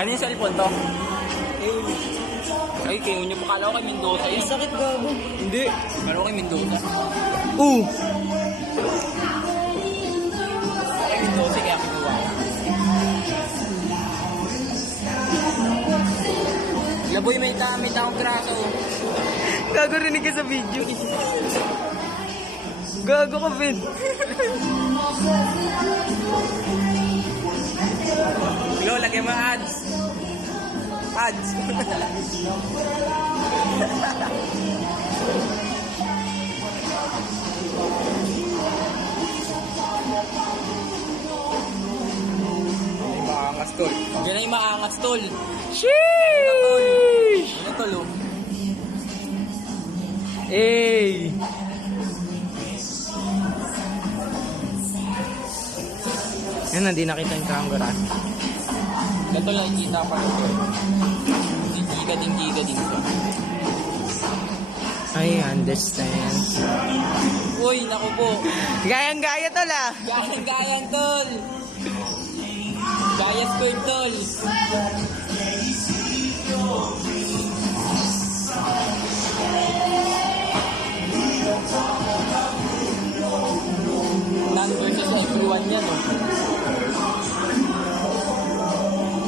Kanina yung cellphone to? Ay, kayo nyo pa kala ko kay Mendoza yun. Sakit gago. Hindi. Kala ko kay Mendoza. Kay Mendoza kaya kinuha ko. Laboy, may taong graso. Gago rinig ka sa video. Gago ka, Ben. Lo, lagyan mo ads. Ads. Maangas, tol. Yan ay maangas, tol. Sheesh! Ano, tol, oh? Hey! Yan, hindi nakita yung camera. Ganito lang kita pa rin, tol. Giga din siya. I understand. Uy, naku po. Gayang-gaya to la. Gayang, tol. Gaya squid, tol. None versus everyone yan, oh.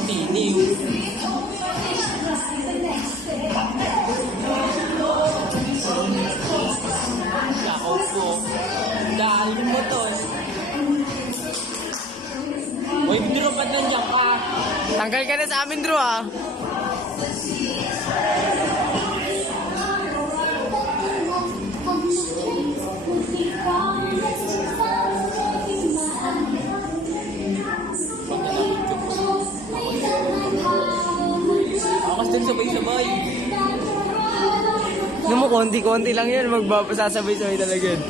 Tiniw. Nako po. Dahil mo, tol. Uy, biro ba't nandiyan ka? Tanggal ka na sa amin, Drew, ah. Akas din sabay-sabay. Ano mo, konti-konti lang yan. Magbapasasabay-sabay talaga yun.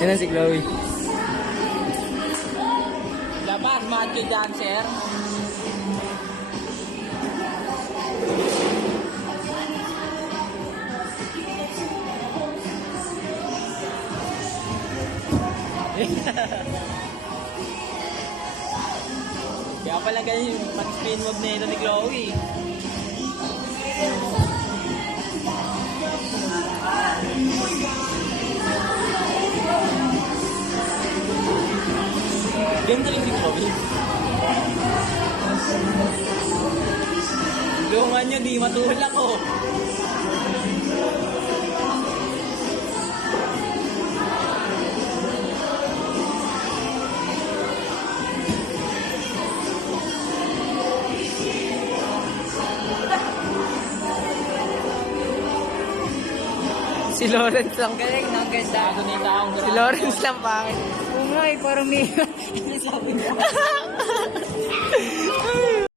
Yan na si Chloe. Labas, macho dancer. Kaya pala ganyan yung pag-spin move na ito ni Chloe. Ganda rin si Chloe. Lungan nyo, di matulak ko. Si Lawrence lang. Galing, no? Ganda. Ako na yung taong Si Lawrence lang pangit. Oo nga eh, parang may... Sabi niya.